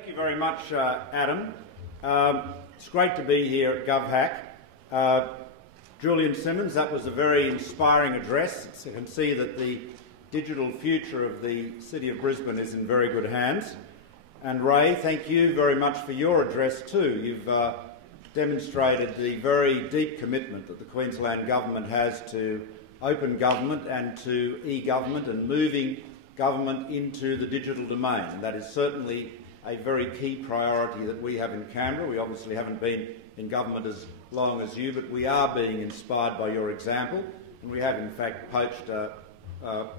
Thank you very much, Adam. It's great to be here at GovHack. Julian Simmons, that was a very inspiring address. You can see that the digital future of the City of Brisbane is in very good hands. And Ray, thank you very much for your address too. You've demonstrated the very deep commitment that the Queensland Government has to open government and to e-government and moving government into the digital domain. And that is certainly a very key priority that we have in Canberra. We obviously haven't been in government as long as you, but we are being inspired by your example, and we have in fact poached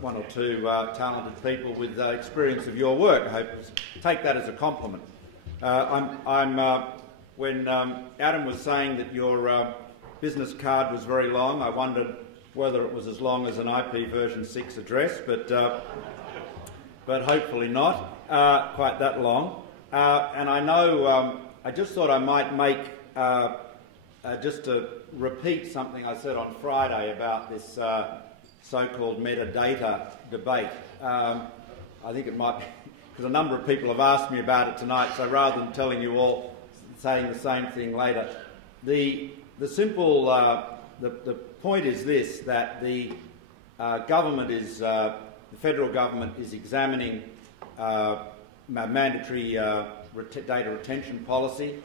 one or two talented people with experience of your work. I hope you take that as a compliment. When Adam was saying that your business card was very long, I wondered whether it was as long as an IP version 6 address, but hopefully not quite that long. And I know I just thought I might make, just to repeat something I said on Friday about this so-called metadata debate. I think it might be, because a number of people have asked me about it tonight, so rather than telling you all, saying the same thing later, the simple, the point is this, that the government is, the federal government is examining mandatory data retention policy,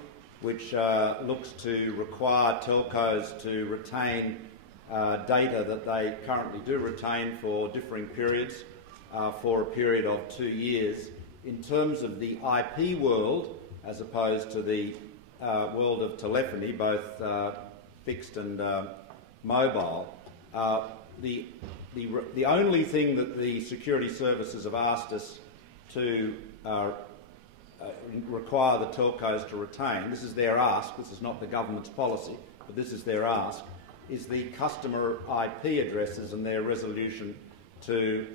which looks to require telcos to retain data that they currently do retain for differing periods, for a period of 2 years. In terms of the IP world, as opposed to the world of telephony, both fixed and mobile, the only thing that the security services have asked us to require the telcos to retain, this is their ask, this is not the government's policy, but this is their ask, is the customer IP addresses and their resolution to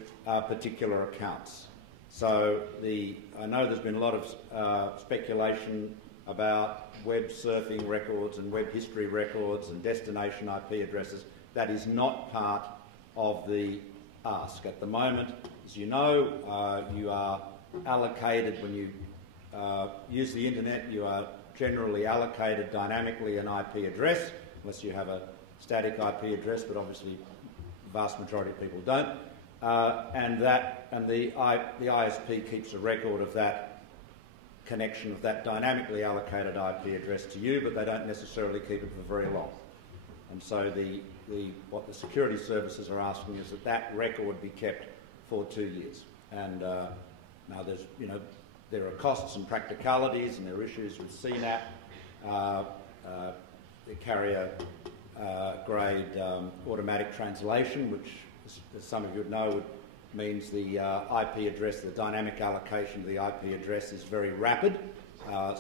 particular accounts. So I know there's been a lot of speculation about web surfing records and web history records and destination IP addresses. That is not part of the ask. At the moment, as you know, you are allocated, when you use the internet, you are generally allocated dynamically an IP address, unless you have a static IP address, but obviously the vast majority of people don't. And the ISP keeps a record of that connection of that dynamically allocated IP address to you, but they don't necessarily keep it for very long. And so what the security services are asking is that record be kept for 2 years. And now there are costs and practicalities, and there are issues with CNAP, the carrier grade automatic translation, which, as some of you would know, means the IP address, the dynamic allocation of the IP address is very rapid.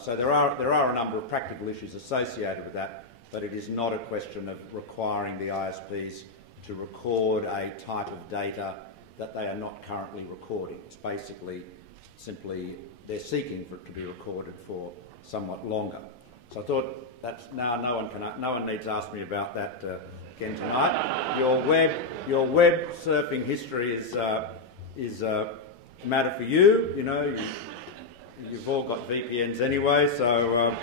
So there are a number of practical issues associated with that, but it is not a question of requiring the ISPs to record a type of data that they are not currently recording. It's basically simply they're seeking for it to be recorded for somewhat longer. So I thought that's now no one needs to ask me about that again tonight. Your web surfing history is a matter for you. You know, you've all got VPNs anyway, so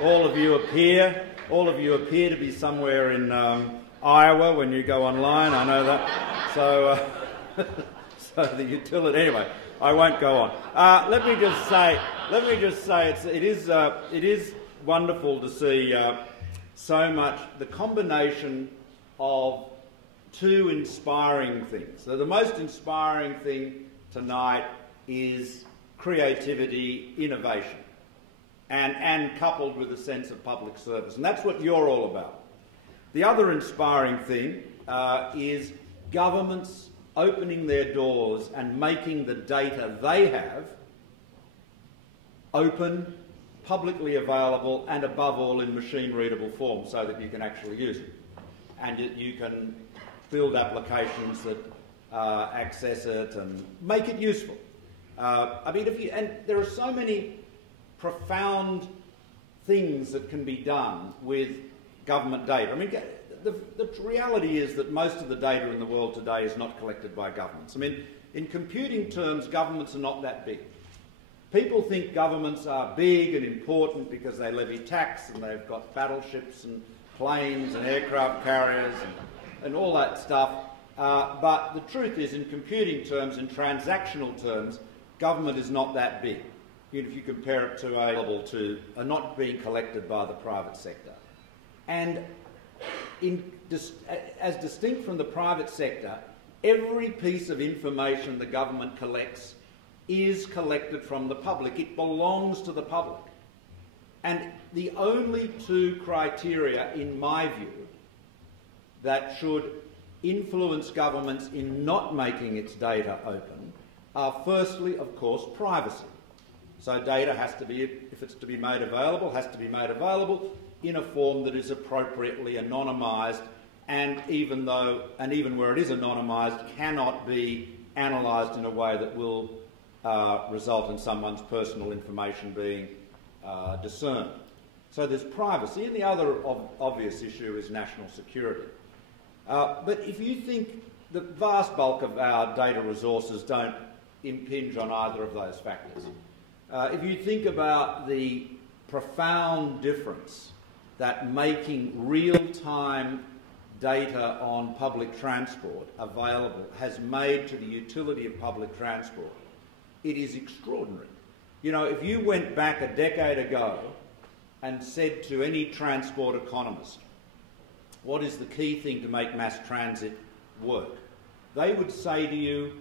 all of you appear to be somewhere in Iowa when you go online. I know that. So the utility. Anyway, I won't go on. Let me just say it is wonderful to see so much the combination of two inspiring things. So the most inspiring thing tonight is creativity, innovation, and coupled with a sense of public service, and that's what you're all about. The other inspiring thing is governments opening their doors and making the data they have open, publicly available, and above all in machine-readable form so that you can actually use it. And you can build applications that access it and make it useful. And there are so many profound things that can be done with government data. I mean, the reality is that most of the data in the world today is not collected by governments. I mean, in computing terms, governments are not that big. People think governments are big and important because they levy tax and they've got battleships and planes and aircraft carriers and all that stuff. But the truth is, in computing terms, in transactional terms, government is not that big if you compare it to not being collected by the private sector. And as distinct from the private sector, every piece of information the government collects is collected from the public. It belongs to the public. And the only two criteria, in my view, that should influence governments in not making its data open are, firstly, of course, privacy. So data has to be, if it's to be made available, has to be made available in a form that is appropriately anonymised, and even where it is anonymised, cannot be analysed in a way that will result in someone's personal information being discerned. So there's privacy, and the other obvious issue is national security. But if you think the vast bulk of our data resources don't impinge on either of those factors, if you think about the profound difference that making real-time data on public transport available has made to the utility of public transport, it is extraordinary. You know, if you went back a decade ago and said to any transport economist, what is the key thing to make mass transit work? They would say to you,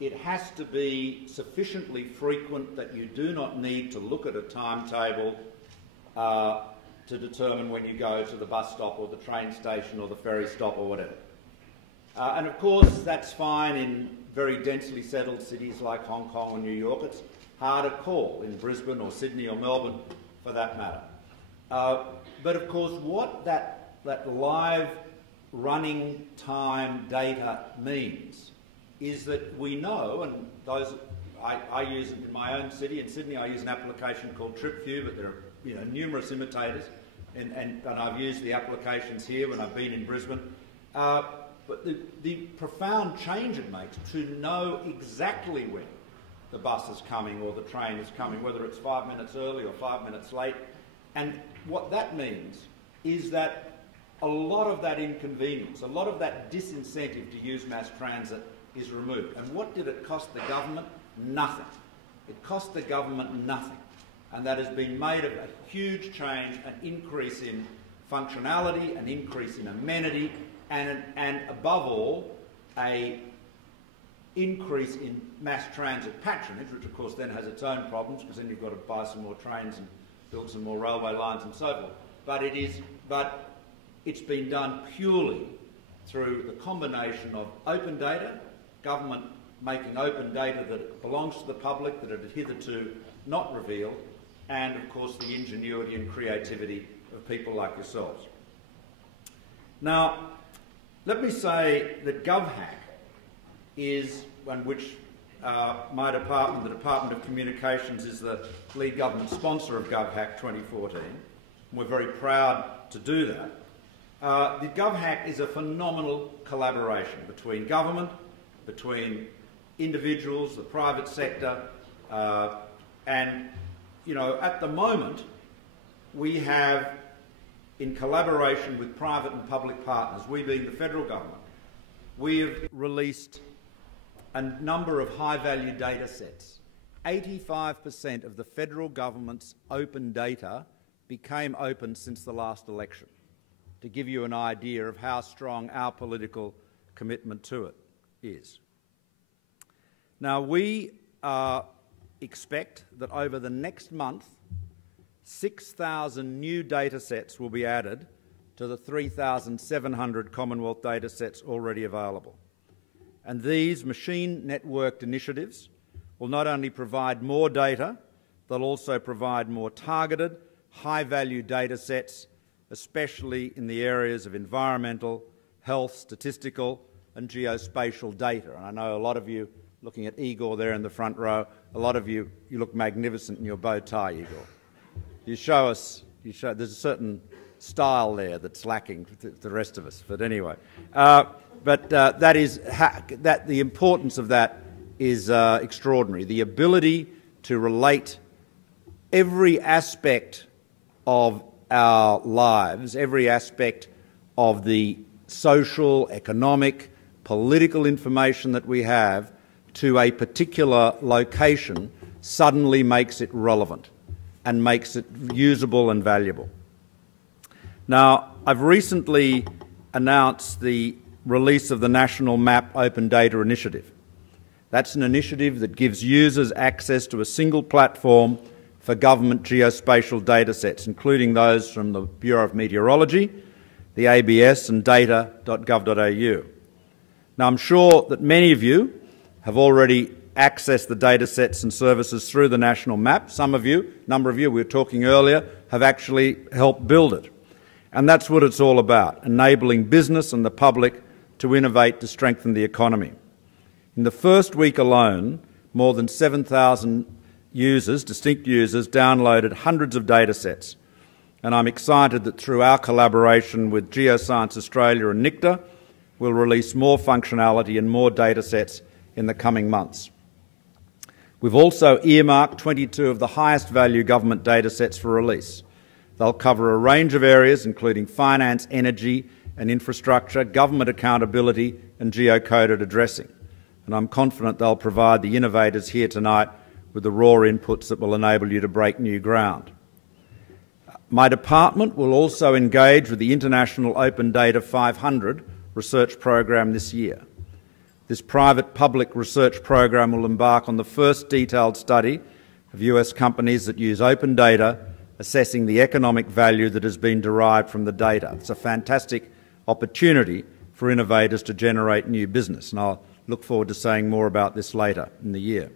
it has to be sufficiently frequent that you do not need to look at a timetable to determine when you go to the bus stop or the train station or the ferry stop or whatever. And of course, that's fine in very densely settled cities like Hong Kong or New York. It's hard to call in Brisbane or Sydney or Melbourne for that matter. But of course, what that live running time data means is that we know, and those I use it in my own city. In Sydney, I use an application called TripView, but there are numerous imitators, and I've used the applications here when I've been in Brisbane. But the profound change it makes to know exactly when the bus is coming or the train is coming, whether it's 5 minutes early or 5 minutes late. And what that means is that a lot of that inconvenience, a lot of that disincentive to use mass transit is removed. And what did it cost the government? Nothing. It cost the government nothing. And that has been made of a huge change, an increase in functionality, an increase in amenity, and above all, an increase in mass transit patronage, which of course then has its own problems, because then you've got to buy some more trains and build some more railway lines and so forth. But it's been done purely through the combination of open data, government making open data that belongs to the public, that it had hitherto not revealed, and of course the ingenuity and creativity of people like yourselves. Now, let me say that GovHack is, and which my department, the Department of Communications, is the lead government sponsor of GovHack 2014. And we're very proud to do that. The GovHack is a phenomenal collaboration between government, between individuals, the private sector, and, you know, at the moment we have, in collaboration with private and public partners, we being the federal government, we have released a number of high-value data sets. 85% of the federal government's open data became open since the last election, to give you an idea of how strong our political commitment to it is. Now, we expect that over the next month, 6,000 new data sets will be added to the 3,700 Commonwealth data sets already available. And these machine-networked initiatives will not only provide more data, they'll also provide more targeted, high-value data sets, especially in the areas of environmental, health, statistical and geospatial data. And I know a lot of you, looking at Igor there in the front row, a lot of you look magnificent in your bow tie, Igor. There's a certain style there that's lacking to the rest of us, but anyway. The importance of that is extraordinary. The ability to relate every aspect of our lives, every aspect of the social, economic, political information that we have to a particular location suddenly makes it relevant and makes it usable and valuable. Now, I've recently announced the release of the National Map Open Data Initiative. That's an initiative that gives users access to a single platform for government geospatial data sets, including those from the Bureau of Meteorology, the ABS and data.gov.au. Now, I'm sure that many of you have already accessed the data sets and services through the National Map. Some of you, a number of you, we were talking earlier, have actually helped build it. And that's what it's all about, enabling business and the public to innovate to strengthen the economy. In the first week alone, more than 7,000 users, distinct users, downloaded hundreds of data sets. And I'm excited that through our collaboration with Geoscience Australia and NICTA, we'll release more functionality and more data sets in the coming months. We've also earmarked 22 of the highest value government data sets for release. They'll cover a range of areas including finance, energy and infrastructure, government accountability and geocoded addressing. And I'm confident they'll provide the innovators here tonight with the raw inputs that will enable you to break new ground. My department will also engage with the International Open Data 500 research program this year. This private-public research program will embark on the first detailed study of US companies that use open data, assessing the economic value that has been derived from the data. It's a fantastic opportunity for innovators to generate new business, and I'll look forward to saying more about this later in the year.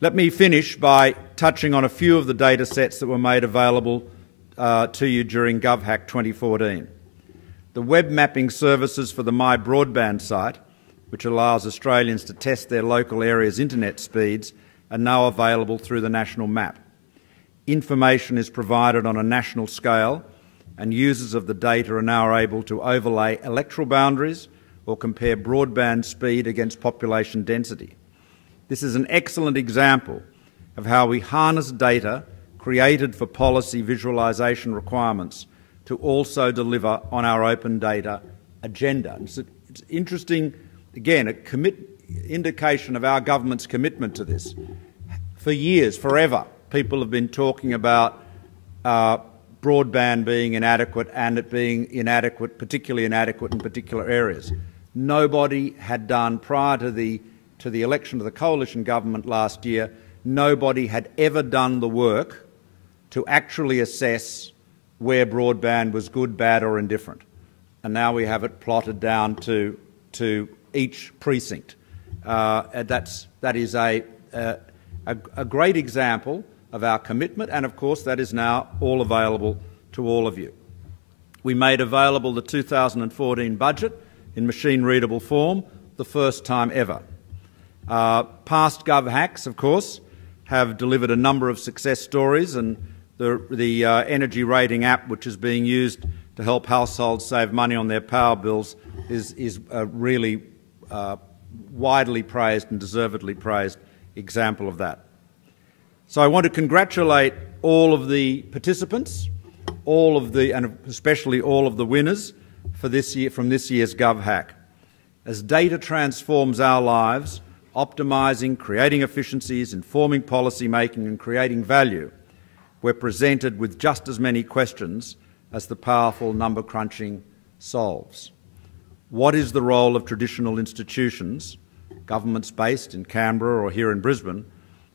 Let me finish by touching on a few of the data sets that were made available to you during GovHack 2014. The web mapping services for the My Broadband site, which allows Australians to test their local area's internet speeds, are now available through the National Map. Information is provided on a national scale, and users of the data are now able to overlay electoral boundaries or compare broadband speed against population density. This is an excellent example of how we harness data created for policy visualisation requirements to also deliver on our open data agenda. It's interesting, again, indication of our government's commitment to this. For years, forever, people have been talking about broadband being inadequate and it being inadequate, particularly inadequate in particular areas. Nobody had done, prior to the election of the coalition government last year, nobody had ever done the work to actually assess where broadband was good, bad or indifferent. And now we have it plotted down to each precinct. That is a great example of our commitment, and of course that is now all available to all of you. We made available the 2014 budget in machine-readable form, the first time ever. Past GovHacks, of course, have delivered a number of success stories, and the energy rating app, which is being used to help households save money on their power bills, is a really widely praised and deservedly praised example of that. So I want to congratulate all of the participants, and especially all of the winners for this year, from this year's GovHack. As data transforms our lives, optimising, creating efficiencies, informing policy making and creating value, we're presented with just as many questions as the powerful number crunching solves. What is the role of traditional institutions, governments based in Canberra or here in Brisbane,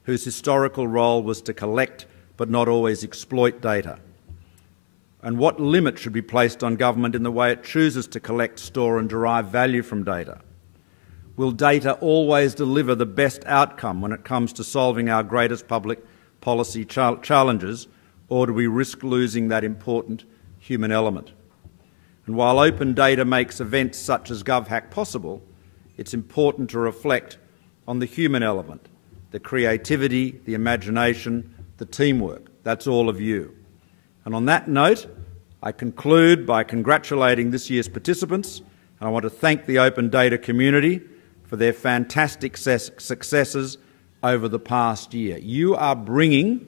whose historical role was to collect but not always exploit data? And what limit should be placed on government in the way it chooses to collect, store and derive value from data? Will data always deliver the best outcome when it comes to solving our greatest public policy challenges, or do we risk losing that important human element? And while open data makes events such as GovHack possible, it's important to reflect on the human element, the creativity, the imagination, the teamwork. That's all of you. And on that note, I conclude by congratulating this year's participants, and I want to thank the open data community for their fantastic successes over the past year. You are bringing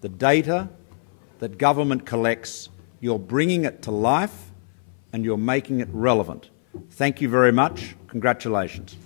the data that government collects, you're bringing it to life and you're making it relevant. Thank you very much. Congratulations.